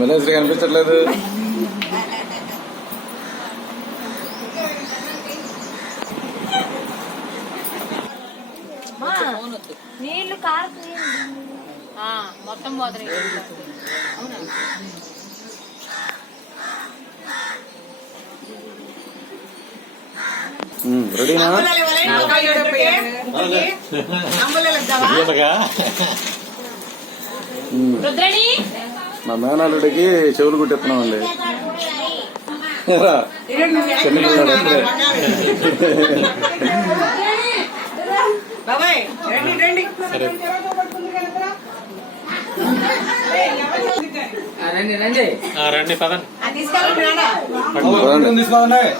మలేశ్వరి కనిపించట్లేదు. నీళ్లు కారు మొత్తం పోతాయి. రెడీనా? మా మేనల్లుడికి చెవులు కుట్టిస్తున్నామండి. చిన్నపిల్లడు రండి పదండి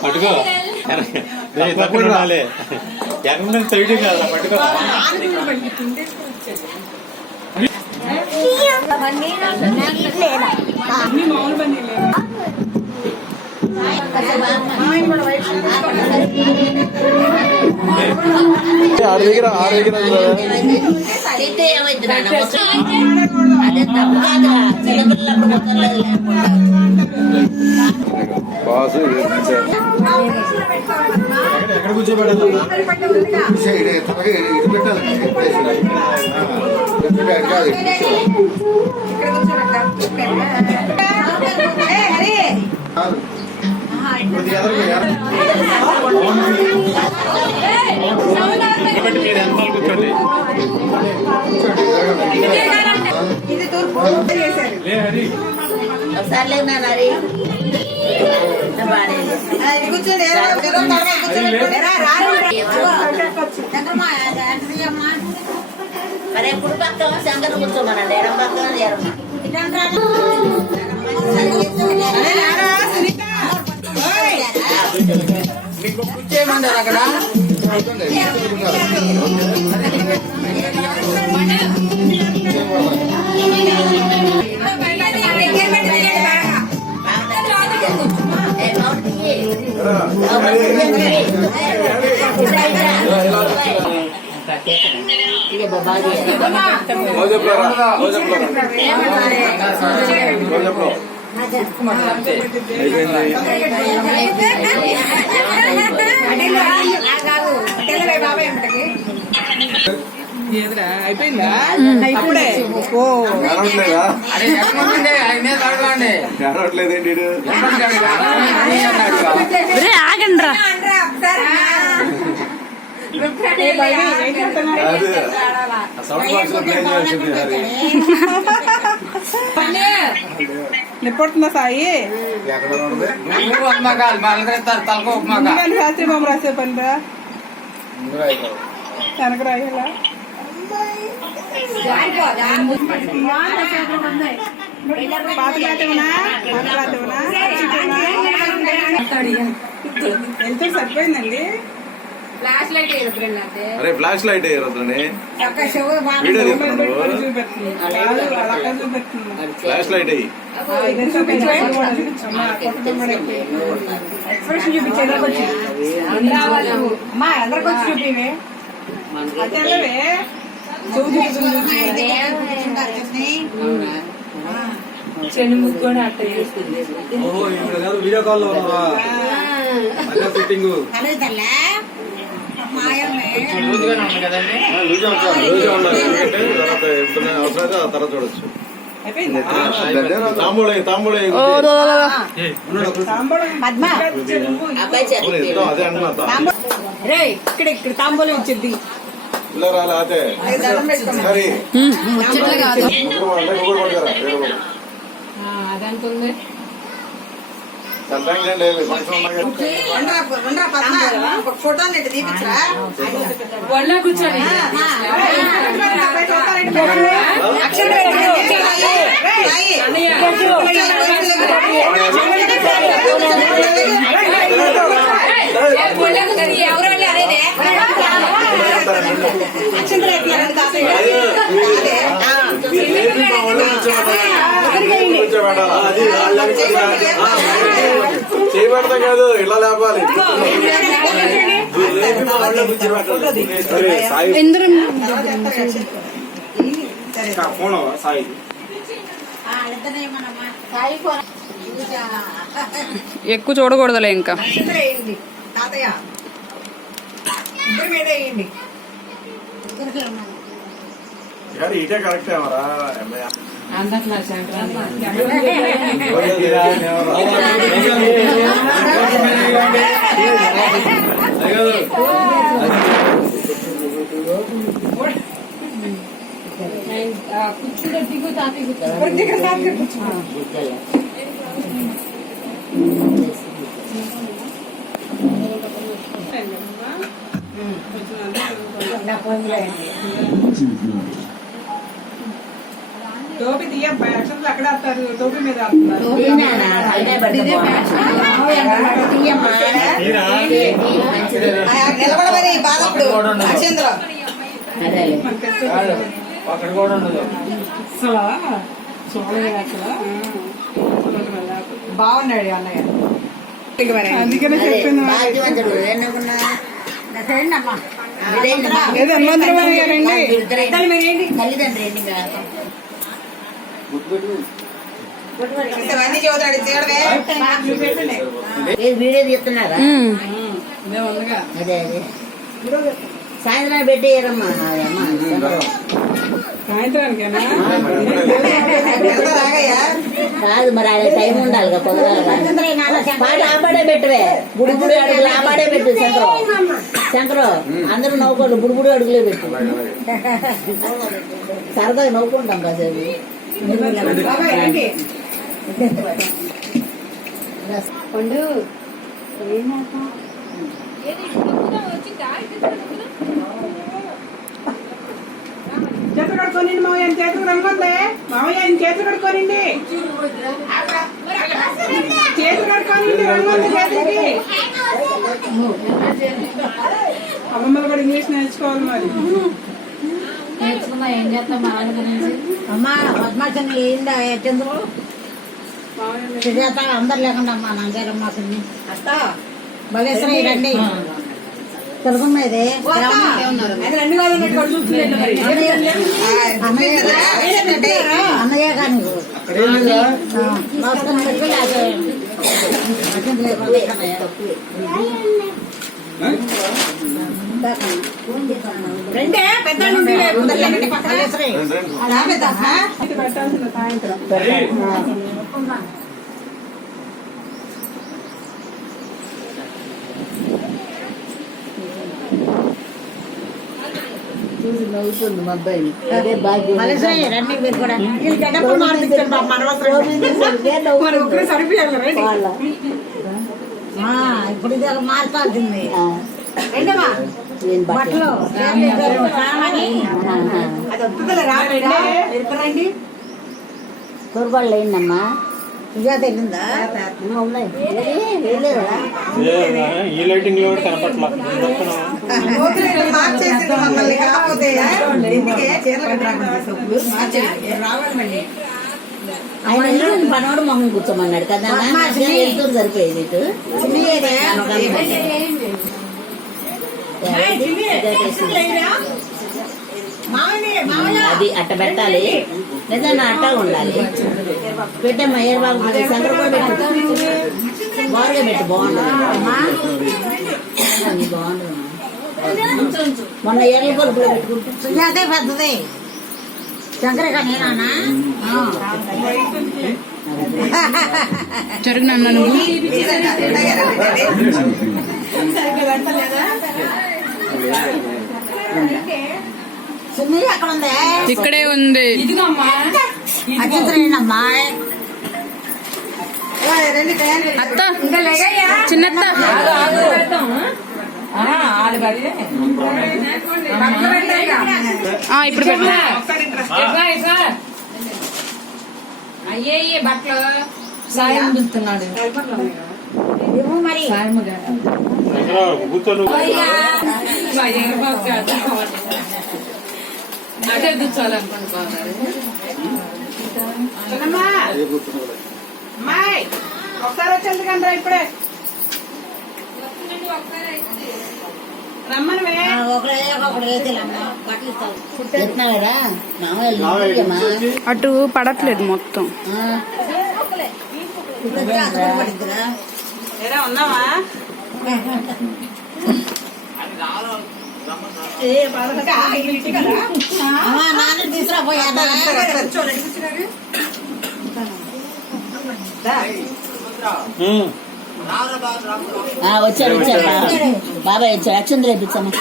పట్టుకో ఎక్కడ సైడ్ కాదు పట్టుకో. ఆరు దగ్గర బాసు ఎక్కడ కూర్చోబెట్టాలి? మీరు ఎంత కూర్చోండి. అరే కుడి పక్కన శంకర్ కూర్చోమనండి, ఎడం పక్కన మీకు కూర్చేయమంటారు అక్కడ. అయిపోయిందా? అప్పుడే ఆగండి రా. నిప్పడుతుందా సాయి? శాస్త్రి బాబు రాసే పనిరా వెనక రాయాలా? పాత పాతవునా ఎంతో సరిపోయిందండి. అరే ఫ్లాష్ లైట్ అయ్యారు. ఫ్లాష్ లైట్ అయ్యి ఎక్స్ప్రెషన్ చూపించేది అమ్మా అందరికి వచ్చి చూపివే అదేవే చెను ముగ్గుని అట్ట చేస్తుంది. వీడియో కాల్ లో సెట్టింగ్ అవసరం తర్వాత చూడొచ్చు. ఇక్కడ తాంబూలం ఇచ్చింది. అదే అదంటుంది. ఫోటో తీపించరా కూర్చొని ఎవరు అరేదే చేయబడతా కాదు ఇలా లేపాలి. సాయి ఎక్కువ చూడకూడదులే ఇంకా. తాతయ్య ఇద్దరి మీద వేయండి. ఇటే కరెక్టే మరా టోపీ తీయ అక్షంతలు అక్కడ వస్తారు. టోపీ మీద నిలబడమని బాధప్పుడు అక్షంతలు అక్కడ కూడా ఉండదు. బాగున్నాడు అన్నయ్య. అందుకనే చెప్పింది. ఏదో హనుమంతరావు గారండి. వీడియో తీస్తున్నారా? అదే అదే సాయంత్రం పెట్టేయరమ్మా. సాయంత్రానికేనా కాదు మరి ఆయన టైం ఉండాలి కదా పొగడాలి. పాట ఆపాడే పెట్టవే. గుడి గుడి అడుగులు ఆపాడే పెట్టు. శంకరు అందరూ నవ్వుకోండి. గుడి అడుగులే పెట్టు. సరదాగా నవ్వుకుంటాం కాసేపు. చేతులు కడుకోనండి మామయ్య. చేతులు రంగులే మామయ్య. ఆయన చేతులు కడుకోనండి. చేతులు కడుకోనండి. రంగులు చేతులకి. అమ్మమ్మలు కూడా ఇంగ్లీష్ నేర్చుకోవాలి మరి. నేర్చుకున్నా ఏం చేస్తాం మా నాన్న గురించి. అమ్మా పద్మాచంద్ర ఏందా చంద్రు అందరు లేకుండా అమ్మా నాన్నగారమ్మా అత్త బలేశ్వరి రండి. తెలుగున్నది అన్నయ్య కానీ రెండే పెద్ద పెట్టాల్సిన సాయంత్రం చూసి నవ్వుతుంది మా అబ్బాయి. అదే భాగ్యం. రండి మీరు కూడా. ఇప్పుడు ఇది మార్చాల్సింది. బట్టలు తోరుబాళ్ళు అయిందమ్మా. సుజాత వెళ్ళిందా? ఉన్నాయి. ఈ లైటింగ్ లో కూడా కనపట్ల. ఆయన వెళ్ళి పనవాడు మొహం కూర్చోమన్నాడు కదా. వెళ్తూ సరిపోయేది ఇటు. అది అట్ట పెట్టాలి. నిజంగా అట్టా ఉండాలి. పెట్టమ్మా. ఏరు బాబు సంగర కూడా పెట్టు. బాగా పెట్టు. బాగుంటుంది. బాగుంటుంది. మొన్న ఏర్ల కొలుపులో పెట్టుకుంటే సుజాతే పెద్దది. శంకరక నేనా జరుగునా నువ్వు సున్నీ అక్కడ ఉంది. ఇక్కడే ఉంది. అమ్మా అత్త చిన్నత్త ఇప్పుడు పెట్టా. అయ్యే బట్టలు సాయం పిలుస్తున్నాడు సాయం కూర్చోను అదే కూర్చోవాలనుకుంటున్నారు చిన్నమ్మా అమ్మాయి ఒకసారి వచ్చేది కండి ఇప్పుడే రమ్మనివే చెప్తున్నారా మామయ్య అటు పడట్లేదు మొత్తం. ఏరా ఉన్నావా నాన్న తీసుకురాపోయా వచ్చారు బాబాయ్ వచ్చారు అక్షంత రేపించమ్మా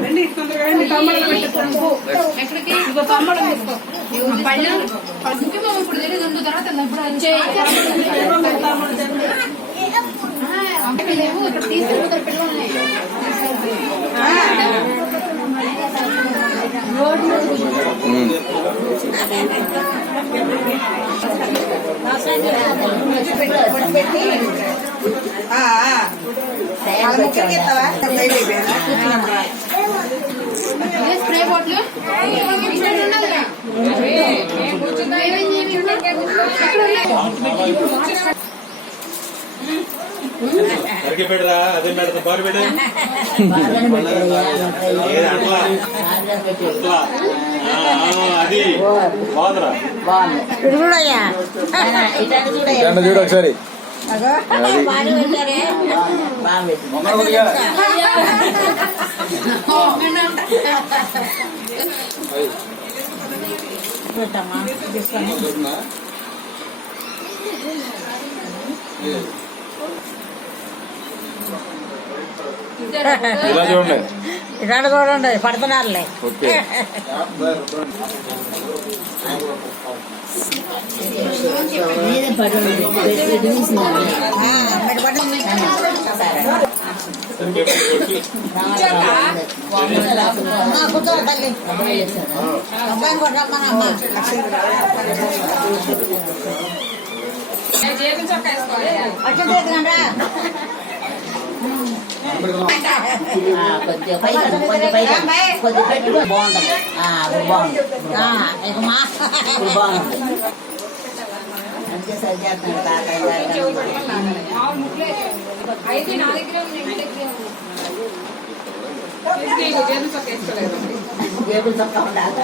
రండి తొందరగా రండి తమ్ముళ్ళు పెట్టేస్తాను ఎక్కడికి తమ్ముడు పళ్ళు ఇప్పుడు తెలియదు తర్వాత ఇక్కడ తీసుకుంటారు పిల్లల్ని స్ప్రే బాటిల్ సరిగ్గా పెట్టరా అదే పెడతా బారు పెట్టే అది బాగుందిరా చూడయ్యా చూడు ఒకసారి ఇలా చూడండి ఇక్కడ చూడండి పడుతున్నారులే ఓకే కూర్చో తల్లి అబ్బాయిని కొట్టమ్మా కొద్దిగా పెట్టుకో బాగుంటుంది బాగుంది ఇక మా బాగుంది మంచిగా సరి చేస్తున్నాడు తాతయ్య అయితే నా దగ్గర జేబులు చొక్కా ఉండాలి